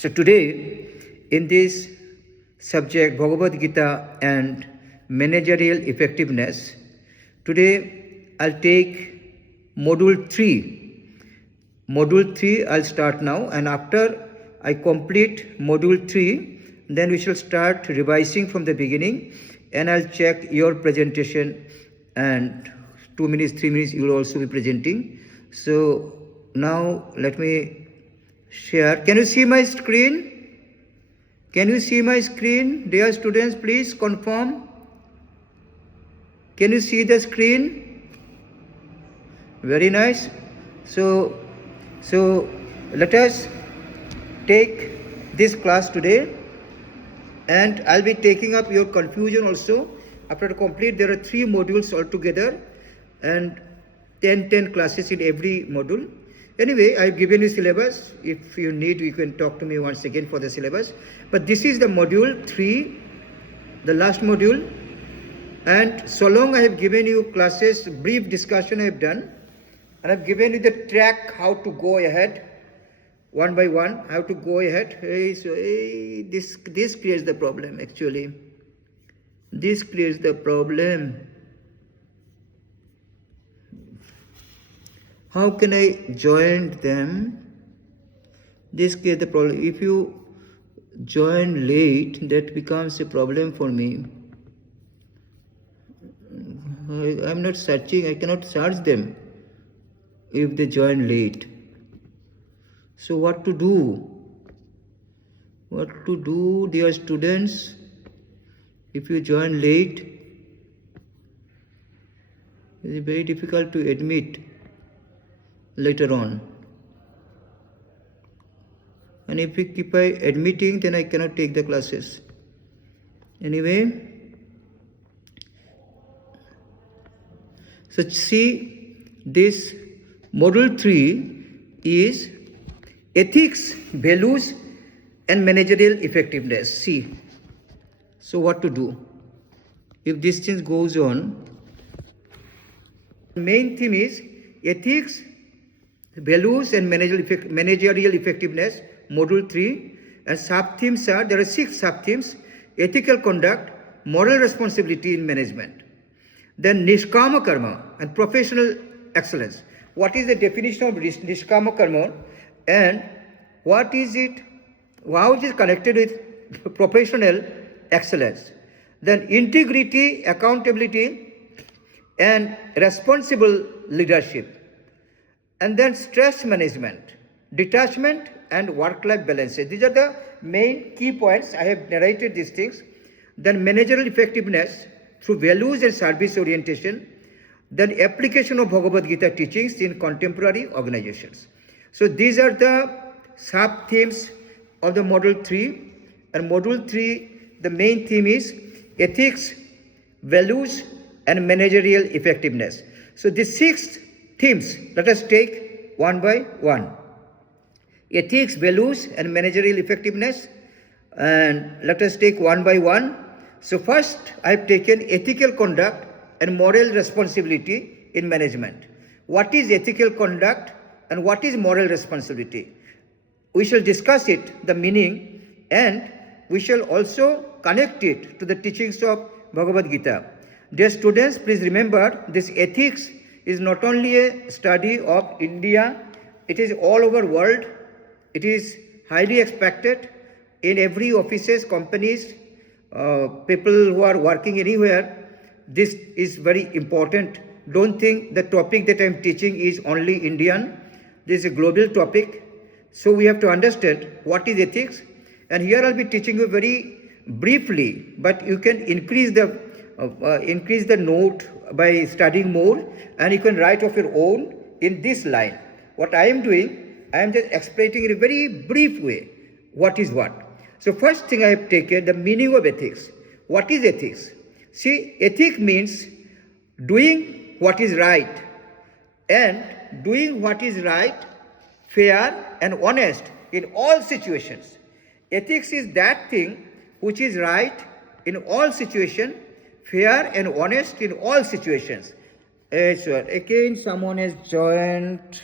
So today, in this subject, Bhagavad Gita and Managerial Effectiveness, today I'll take Module 3. Module 3 I'll start now, and after I complete Module 3, then we shall start revising from the beginning, and I'll check your presentation, and 2 minutes, 3 minutes you will also be presenting. So now let me share. Can you see my screen? Can you see my screen? Dear students, please confirm. Can you see the screen? Very nice. So let us take this class today, and I'll be taking up your confusion also. After to complete, there are 3 modules altogether and 10 classes in every module. Anyway, I've given you syllabus. If you need, you can talk to me once again for the syllabus. But this is the module 3, the last module. And so long I have given you classes, brief discussion I have done. And I've given you the track how to go ahead, one by one, how to go ahead. This creates the problem actually. This creates the problem. How can I join them? This creates the problem. If you join late, that becomes a problem for me. I'm not searching, I cannot search them if they join late. So what to do? What to do, dear students, if you join late? It's very difficult to admit later on. And if we keep admitting, then I cannot take the classes. Anyway, so see, this module 3 is ethics, values and managerial effectiveness. See, so what to do if this thing goes on? The main theme is ethics, values and managerial effectiveness, module 3, and sub-themes are, there are 6 sub-themes: ethical conduct, moral responsibility in management, then nishkama karma and professional excellence. What is the definition of nishkama karma, and what is it, how is it connected with professional excellence? Then integrity, accountability and responsible leadership. And then stress management, detachment and work-life balance. These are the main key points. I have narrated these things. Then managerial effectiveness through values and service orientation. Then application of Bhagavad Gita teachings in contemporary organizations. So these are the sub-themes of the module 3. And module 3, the main theme is ethics, values and managerial effectiveness. So these 6 themes, let us take one by one. Ethics, values and managerial effectiveness, and let us take one by one. So first I have taken ethical conduct and moral responsibility in management. What is ethical conduct and what is moral responsibility? We shall discuss it, the meaning, and we shall also connect it to the teachings of Bhagavad Gita. Dear students, please remember, this ethics is not only a study of India, it is all over world. It is highly expected in every offices, companies, people who are working anywhere. This is very important. Don't think the topic that I am teaching is only Indian. This is a global topic. So we have to understand what is ethics. And here I'll be teaching you very briefly, but you can increase the note by studying more, and you can write of your own in this line. What I am doing, I am just explaining in a very brief way what is what. So first thing I have taken the meaning of ethics. What is ethics? See, ethics means doing what is right, and doing what is right, fair and honest in all situations. Ethics is that thing which is right in all situations, fair and honest in all situations. So again, someone has joined.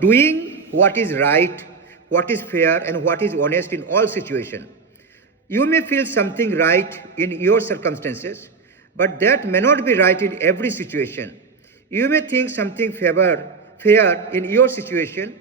Doing what is right, what is fair and what is honest in all situations. You may feel something right in your circumstances, but that may not be right in every situation. You may think something fair in your situation.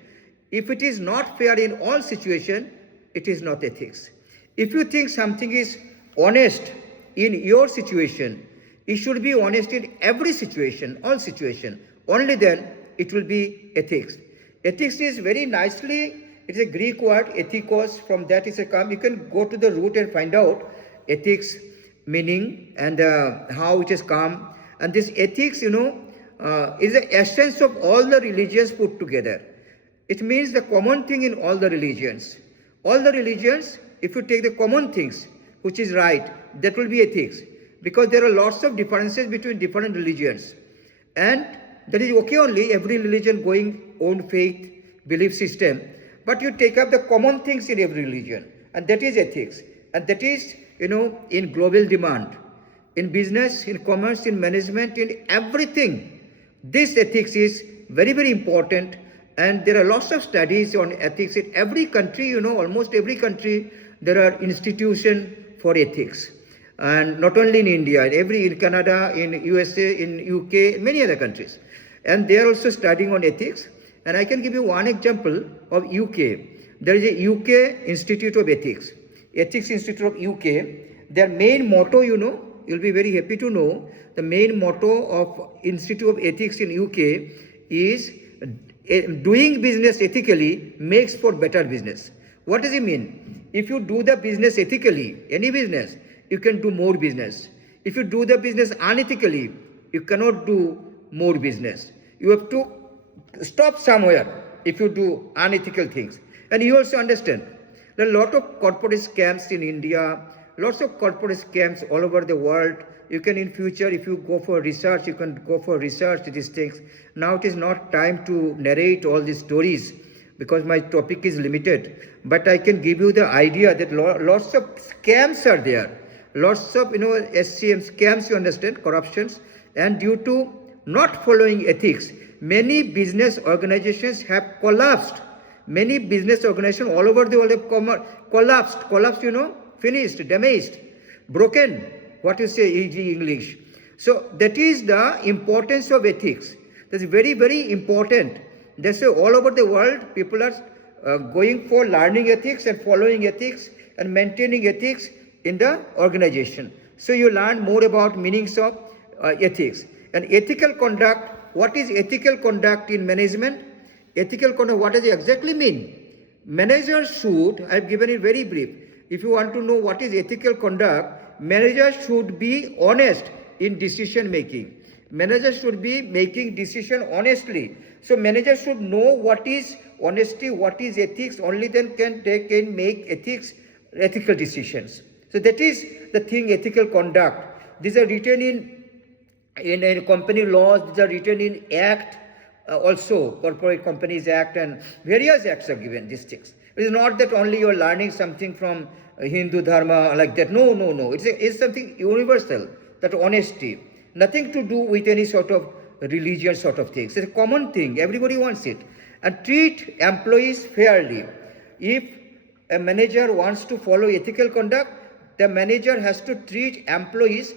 If it is not fair in all situations, it is not ethics. If you think something is honest in your situation, it should be honest in every situation, all situations. Only then it will be ethics. Ethics is very nicely, it's a Greek word, ethikos, from that is a come. You can go to the root and find out ethics meaning and how it has come. And this ethics, is the essence of all the religions put together. It means the common thing in all the religions. All the religions, if you take the common things, which is right, that will be ethics. Because there are lots of differences between different religions. And that is okay only, every religion going own faith, belief system. But you take up the common things in every religion. And that is ethics. And that is, in global demand. In business, in commerce, in management, in everything. This ethics is very, very important. And there are lots of studies on ethics in every country, almost every country, there are institutions for ethics. And not only in India, in Canada, in USA, in UK, many other countries. And they are also studying on ethics. And I can give you one example of UK. There is a UK Institute of Ethics. Ethics Institute of UK. Their main motto, you'll be very happy to know, the main motto of Institute of Ethics in UK is doing business ethically makes for better business. What does it mean? If you do the business ethically, any business, you can do more business. If you do the business unethically, you cannot do more business. You have to stop somewhere if you do unethical things. And you also understand, there are a lot of corporate scams in India, lots of corporate scams all over the world. You can in future, if you go for research, you can go for research these things. Now it is not time to narrate all these stories because my topic is limited. But I can give you the idea that lots of scams are there. Lots of, SCM scams, you understand, corruptions. And due to not following ethics, many business organizations have collapsed. Many business organizations all over the world have collapsed. Collapsed, finished, damaged, broken. What you say, e.g. English. So that is the importance of ethics. That's very, very important. That's why all over the world, people are going for learning ethics and following ethics and maintaining ethics in the organization. So you learn more about meanings of ethics. And ethical conduct, what is ethical conduct in management? Ethical conduct, what does it exactly mean? Managers should, I've given it very brief. If you want to know what is ethical conduct, managers should be honest in decision making. Managers should be making decision honestly. So managers should know what is honesty, what is ethics, only then they can make ethical decisions. So that is the thing, ethical conduct. These are written in company laws, these are written in Act, also Corporate Companies Act, and various acts are given, these things. It is not that only you are learning something from Hindu Dharma like that. No. It's something universal, that honesty. Nothing to do with any sort of religious sort of things. It's a common thing. Everybody wants it. And treat employees fairly. If a manager wants to follow ethical conduct, the manager has to treat employees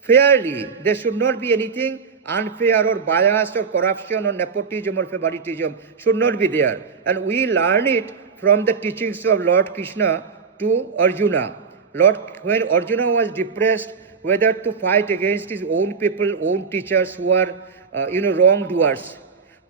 fairly. There should not be anything unfair or bias or corruption or nepotism or favoritism. Should not be there. And we learn it from the teachings of Lord Krishna to Arjuna. When Arjuna was depressed whether to fight against his own people, own teachers who are, wrongdoers.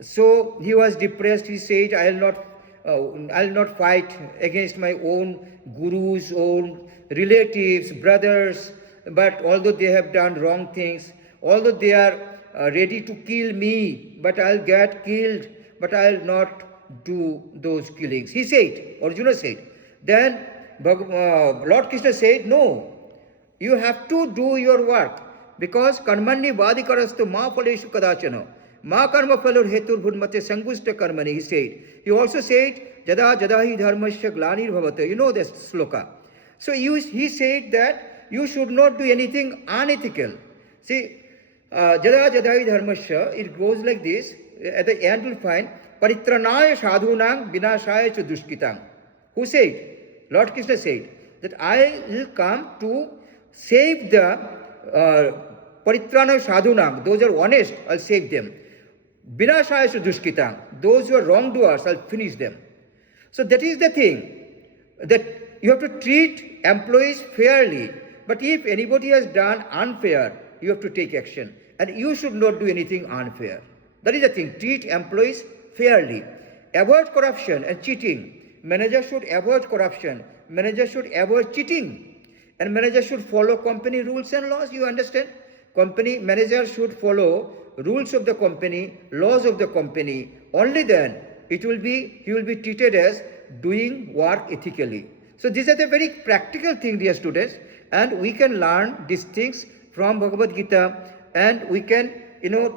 So he was depressed. He said, I'll not fight against my own gurus, own relatives, brothers. But although they have done wrong things, although they are ready to kill me, but I'll get killed, but I'll not do those killings. He said, Arjuna said. Then Lord Krishna said, no, you have to do your work, because karmanni vadikarastu ma phaleshu kadachana ma karma phalur hetur bhunmate sangushta karmani, he said. He also said, jada jadahi dharmasya glanir bhavata. You know this sloka. So he said that you should not do anything unethical. See, jada jadahi dharmasya, it goes like this. At the end you'll find, Paritranaya sadhunang vinashaya cha dushkitang. Who said? Lord Krishna said that I will come to save the Paritranaya sadhunang, those who are honest, I'll save them. Vinashaya cha dushkitang, those who are wrongdoers, I'll finish them. So that is the thing, that you have to treat employees fairly. But if anybody has done unfair, you have to take action. And you should not do anything unfair. That is the thing. Treat employees fairly. Avoid corruption and cheating. Managers should avoid corruption. Managers should avoid cheating. And managers should follow company rules and laws. You understand? Company managers should follow rules of the company, laws of the company. Only then he will be treated as doing work ethically. So these are the very practical things, dear students. And we can learn these things from Bhagavad Gita, and we can,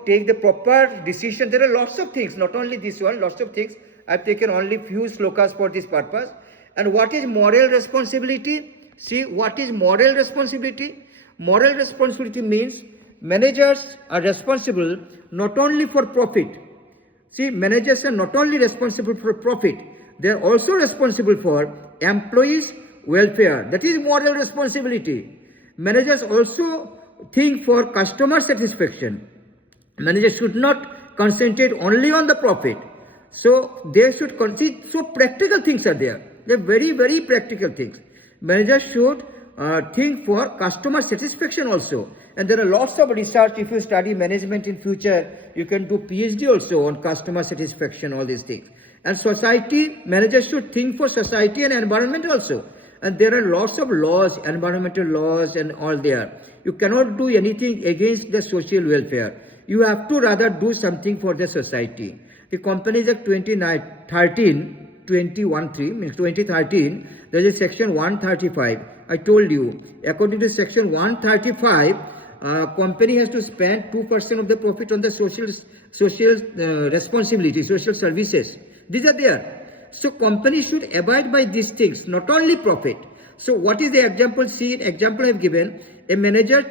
take the proper decision. There are lots of things, not only this one, lots of things. I've taken only few slokas for this purpose. And what is moral responsibility? See, what is moral responsibility? Moral responsibility means managers are responsible not only for profit. See, managers are not only responsible for profit, they are also responsible for employees' welfare. That is moral responsibility. Managers also think for customer satisfaction. Managers should not concentrate only on the profit. So they should consider, so practical things are there. They are very, very practical things. Managers should think for customer satisfaction also. And there are lots of research. If you study management in future, you can do PhD also on customer satisfaction, all these things. And society, managers should think for society and environment also. And there are lots of laws, environmental laws and all there. You cannot do anything against the social welfare. You have to rather do something for the society. The Companies Act 2013, means 2013, there is a section 135. I told you, according to section 135, company has to spend 2% of the profit on the social responsibility, social services. These are there. So company should abide by these things, not only profit. So what is the example? See, an example I have given. A manager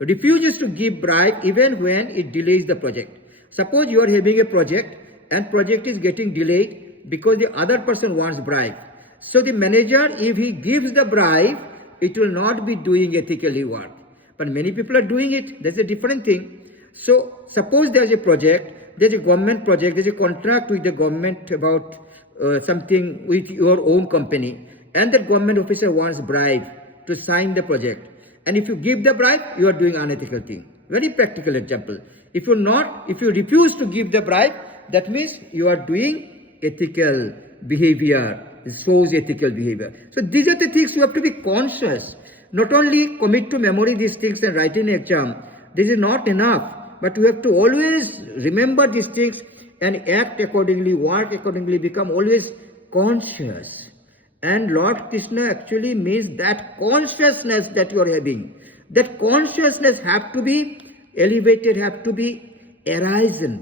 refuses to give bribe even when it delays the project. Suppose you are having a project and project is getting delayed because the other person wants bribe. So the manager, if he gives the bribe, it will not be doing ethically work. But many people are doing it. That's a different thing. So suppose there's a project, there's a government project, there's a contract with the government about something with your own company, and the government officer wants bribe to sign the project. And if you give the bribe, you are doing unethical thing. Very practical example. If you refuse to give the bribe, that means you are doing ethical behavior. It shows ethical behavior. So these are the things you have to be conscious. Not only commit to memory these things and write in exam. This is not enough. But you have to always remember these things and act accordingly, work accordingly, become always conscious. And Lord Krishna actually means that consciousness that you are having. That consciousness have to be elevated, have to be awake.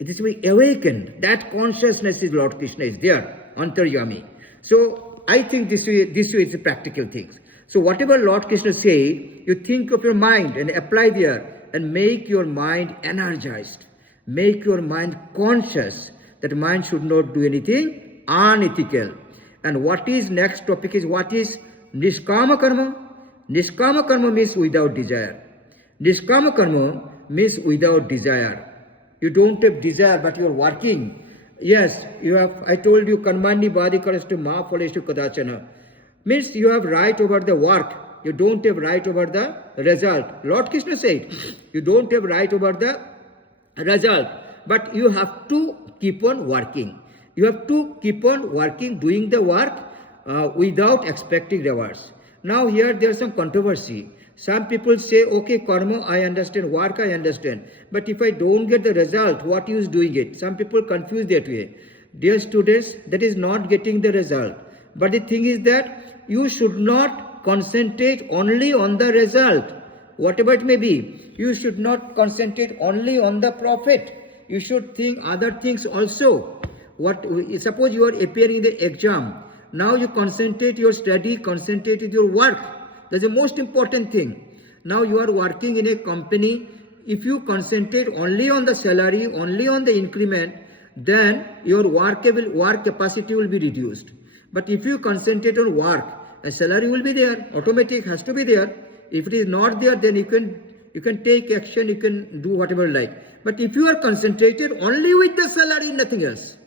It is to be awakened. That consciousness is Lord Krishna is there, Antaryami. So I think this way is the practical things. So whatever Lord Krishna say, you think of your mind and apply there and make your mind energized. Make your mind conscious that mind should not do anything unethical. And what is next topic is what is Nishkama Karma. Nishkama Karma means without desire. Nishkama Karma means without desire. You don't have desire but you are working. Yes, you have, I told you, Karmani Badikarastu Ma Phaleshu Kadachana. Means you have right over the work. You don't have right over the result. Lord Krishna said, you don't have right over the result. But you have to keep on working. You have to keep on working, doing the work without expecting rewards. Now here there is some controversy. Some people say, okay, karma, I understand, work, I understand. But if I don't get the result, what use doing it? Some people confuse that way. Dear students, that is not getting the result. But the thing is that you should not concentrate only on the result, whatever it may be. You should not concentrate only on the profit. You should think other things also. Suppose you are appearing in the exam. Now you concentrate your study, concentrate with your work. That's the most important thing. Now you are working in a company. if you concentrate only on the salary, only on the increment, then your work capacity will be reduced. But if you concentrate on work, a salary will be there, automatic has to be there. If it is not there, then you can take action, you can do whatever you like. But if you are concentrated only with the salary, nothing else,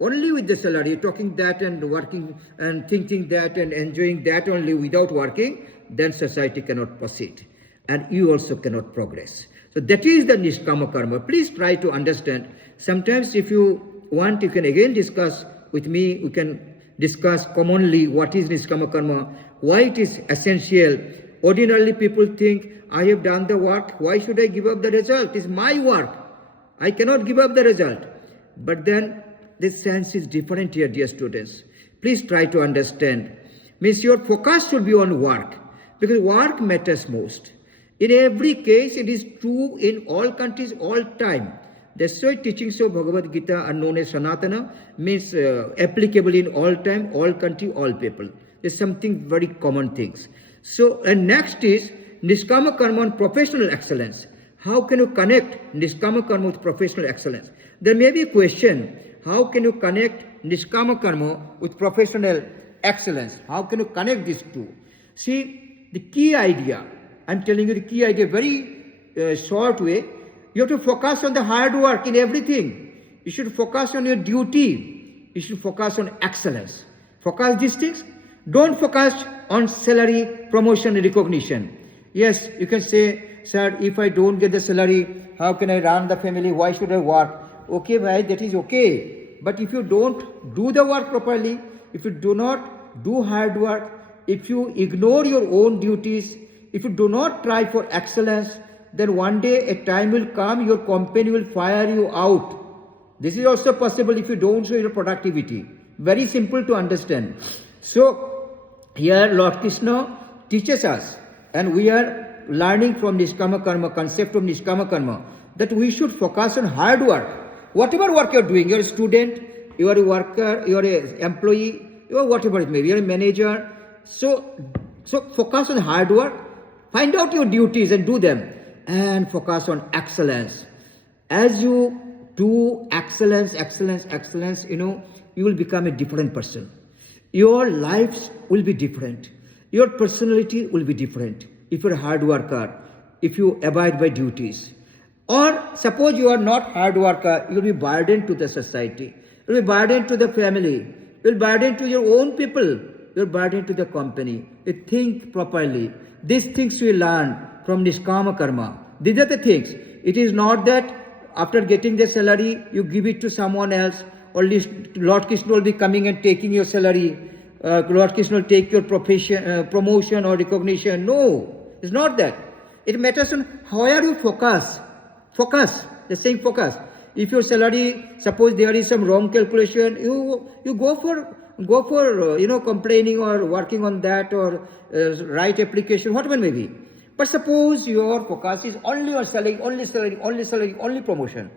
only with the salary, talking that and working and thinking that and enjoying that only without working, then society cannot proceed and you also cannot progress. So that is the Nishkama Karma. Please try to understand. Sometimes if you want, you can again discuss with me, we can discuss commonly what is Nishkama Karma, why it is essential. Ordinarily people think, I have done the work, why should I give up the result? It's my work, I cannot give up the result. But then this sense is different here, dear students. Please try to understand. Means your focus should be on work, because work matters most. In every case, it is true in all countries, all time. That's why teachings of Bhagavad Gita are known as Sanatana, means applicable in all time, all country, all people. There's something very common things. So, and next is Nishkama Karma and professional excellence. How can you connect Nishkama Karma with professional excellence? There may be a question, how can you connect Nishkama Karma with professional excellence? How can you connect these two? See, the key idea, I'm telling you the key idea, very short way. You have to focus on the hard work in everything. You should focus on your duty. You should focus on excellence. Focus these things. Don't focus on salary, promotion, and recognition. Yes, you can say, sir, if I don't get the salary, how can I run the family? Why should I work? Okay, bhai, that is okay. But if you don't do the work properly, if you do not do hard work, if you ignore your own duties, if you do not try for excellence, then one day a time will come, your company will fire you out. This is also possible if you don't show your productivity. Very simple to understand. So, here Lord Krishna teaches us, and we are learning from Nishkama Karma, concept of Nishkama Karma, that we should focus on hard work. Whatever work you are doing, you are a student, you are a worker, you are an employee, you are whatever it may be, you are a manager. So focus on hard work, find out your duties and do them, and focus on excellence. As you do excellence, you will become a different person. Your lives will be different. Your personality will be different if you're a hard worker, if you abide by duties. Or suppose you are not hard worker, you will be burdened to the society, you will be burdened to the family, you will be burdened to your own people, you will be burdened to the company. You think properly. These things we learn from Nishkama Karma. These are the things. It is not that after getting the salary, you give it to someone else, or Lord Krishna will be coming and taking your salary. Lord Krishna will take your promotion or recognition. No, it's not that. It matters on where you focus. Focus. They're saying focus. If your salary, suppose there is some wrong calculation, you go for complaining or working on that, or right application, whatever it may be. But suppose your focus is only on salary, only promotion,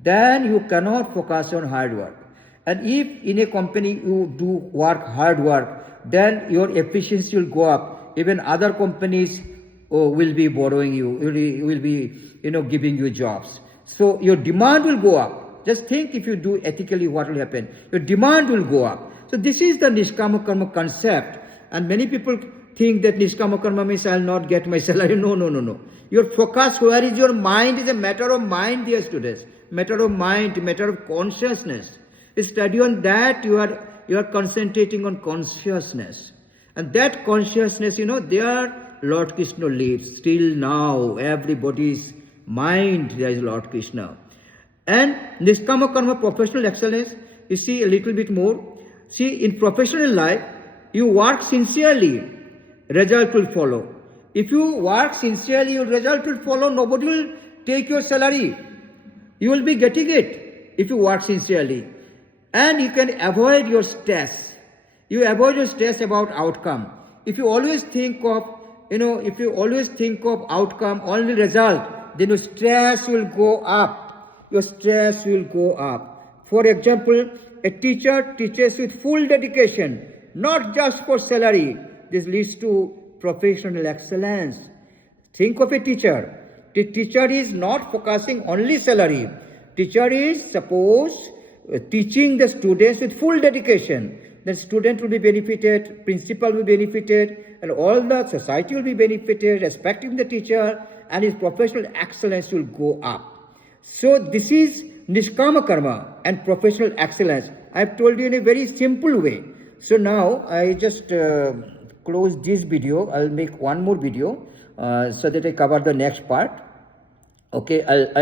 then you cannot focus on hard work. And if in a company you do hard work, then your efficiency will go up. Even other companies will be borrowing you, will be giving you jobs. So your demand will go up. Just think, if you do ethically, what will happen? Your demand will go up. So this is the Nishkama Karma concept. And many people think that Nishkama Karma means I will not get my salary. No. Your focus, where is your mind, is a matter of mind, dear students. Matter of mind, matter of consciousness. Study on that, you are concentrating on consciousness. And that consciousness, there Lord Krishna lives. Still now, everybody's mind, there is Lord Krishna. And Nishkama Karma, professional excellence, you see a little bit more. See, in professional life, you work sincerely, result will follow. If you work sincerely, your result will follow. Nobody will take your salary. You will be getting it if you work sincerely. And you can avoid your stress. You avoid your stress about outcome. If you always think of, outcome, only result, then your stress will go up. Your stress will go up. For example, a teacher teaches with full dedication, not just for salary. This leads to professional excellence. Think of a teacher The teacher is not focusing only salary. Teacher is suppose teaching the students with full dedication. The student will be benefited, principal will be benefited, and all the society will be benefited, respecting the teacher, and his professional excellence will go up. So this is Nishkama Karma and professional excellence. I have told you in a very simple way. So now I just close this video. I'll make one more video so that I cover the next part. Okay, I'll